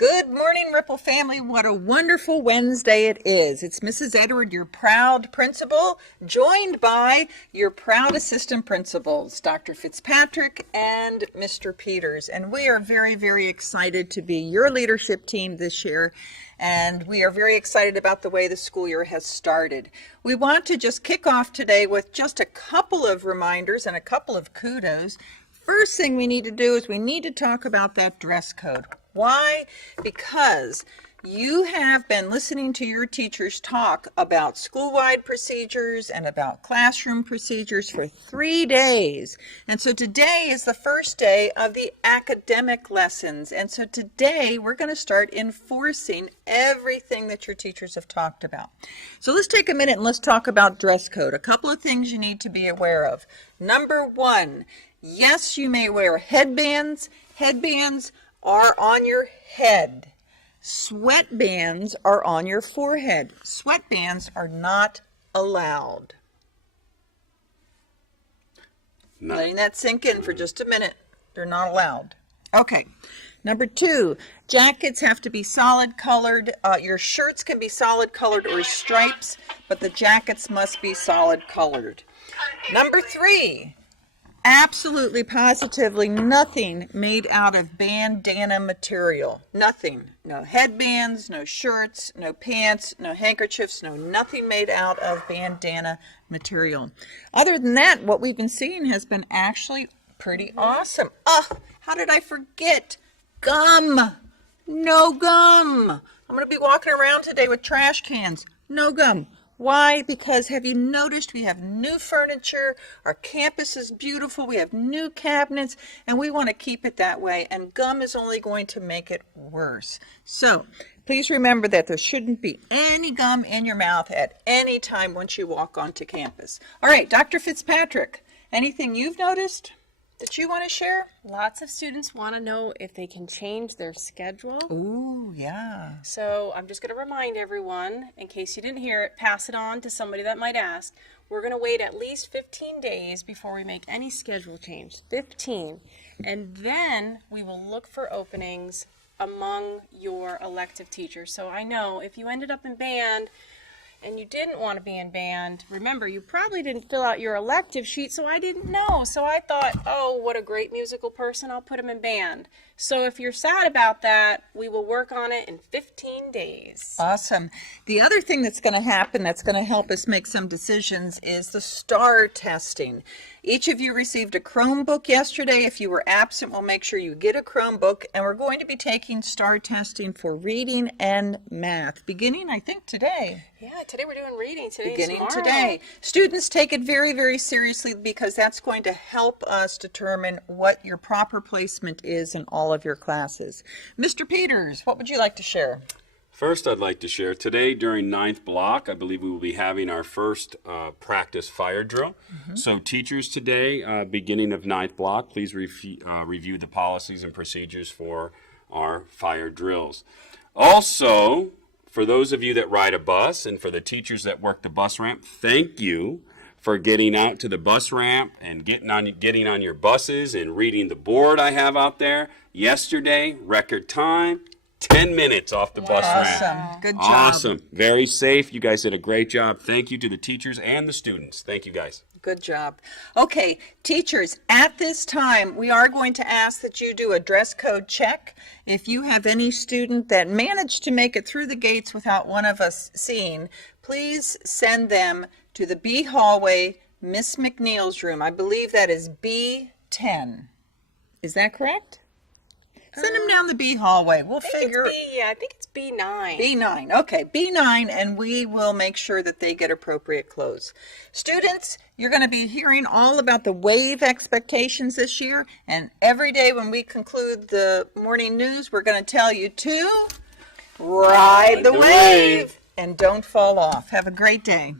Good morning, Ripple family. What a wonderful Wednesday it is. It's Mrs. Edward, your proud principal, joined by your proud assistant principals, Dr. Fitzpatrick and Mr. Peters. And we are very, very excited to be your leadership team this year. And we are very excited about the way the school year has started. We want to just kick off today with just a couple of reminders and a couple of kudos. First thing we need to do is we need to talk about that dress code. Why? Because you have been listening to your teachers talk about school-wide procedures and about classroom procedures for 3 days. And so today is the first day of the academic lessons. And so today we're going to start enforcing everything that your teachers have talked about. So let's take a minute and let's talk about dress code. A couple of things you need to be aware of. Number one, yes, you may wear headbands. Headbands are on your head. Sweatbands are on your forehead. Sweatbands are not allowed. No. Letting that sink in for just a minute. They're not allowed. Okay. Number two, jackets have to be solid colored. Your shirts can be solid colored or stripes, but the jackets must be solid colored. Number three, absolutely, positively nothing made out of bandana material. Nothing. No headbands, no shirts, no pants, no handkerchiefs, nothing made out of bandana material. Other than that, what we've been seeing has been actually pretty awesome. How did I forget? Gum. No gum. I'm going to be walking around today with trash cans. No gum. Why? Because have you noticed we have new furniture, our campus is beautiful, we have new cabinets, and we want to keep it that way, and gum is only going to make it worse. So please remember that there shouldn't be any gum in your mouth at any time once you walk onto campus. All right, Dr. Fitzpatrick, anything you've noticed that you want to share? Lots of students want to know if they can change their schedule. Ooh, yeah. So I'm just going to remind everyone, in case you didn't hear it, pass it on to somebody that might ask. We're going to wait at least 15 days before we make any schedule change. 15. And then we will look for openings among your elective teachers. So I know if you ended up in band and you didn't want to be in band, remember, you probably didn't fill out your elective sheet, so I didn't know. So I thought, oh, what a great musical person, I'll put him in band. So if you're sad about that, we will work on it in 15 days. Awesome. The other thing that's going to happen that's going to help us make some decisions is the STAR testing. Each of you received a Chromebook yesterday. If you were absent, we'll make sure you get a Chromebook, and we're going to be taking STAR testing for reading and math, beginning, I think, today. Yeah, today we're doing reading. Beginning today. Students, take it very, very seriously because that's going to help us determine what your proper placement is in all of your classes. Mr. Peters, what would you like to share? First, I'd like to share today during 9th block, I believe we will be having our first practice fire drill. So teachers today, beginning of 9th block, please review the policies and procedures for our fire drills. Also, for those of you that ride a bus and for the teachers that work the bus ramp, thank you for getting out to the bus ramp and getting on your buses and reading the board I have out there. Yesterday, record time, 10 minutes off the bus ramp. Awesome. Good job. Awesome. Very safe. You guys did a great job. Thank you to the teachers and the students. Thank you, guys. Good job. Okay, teachers, at this time, we are going to ask that you do a dress code check. If you have any student that managed to make it through the gates without one of us seeing, please send them to the B hallway, Miss McNeil's room. I believe that is B10. Is that correct? Send them down the B hallway. We'll figure. I think it's B9. B9. Okay, B9, and we will make sure that they get appropriate clothes. Students, you're going to be hearing all about the WAVE expectations this year, and every day when we conclude the morning news, we're going to tell you to ride the wave and don't fall off. Have a great day.